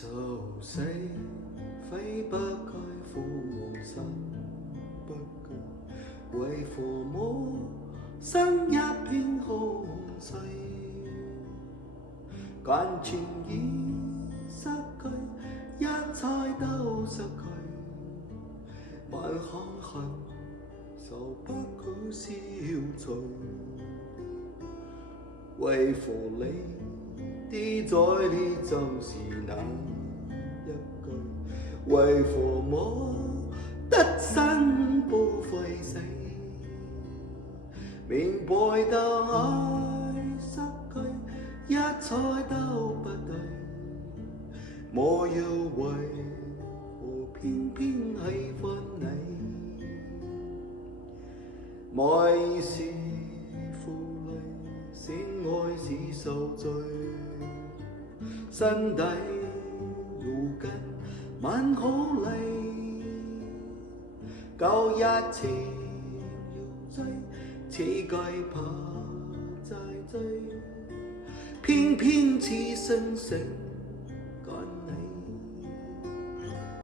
愁死非不該苦往心不懼，為何我生一片空隙？感情已失去，一切都失去，萬坎恨愁不可消除。為何你的在你就是那一句？為何我得身不費死？明白到愛失去，一切都不對，我要為何偏偏喜歡你？愛是負累，先愛是受罪，身體如今萬可離，舊日情要追，此計怕再追，偏偏似星星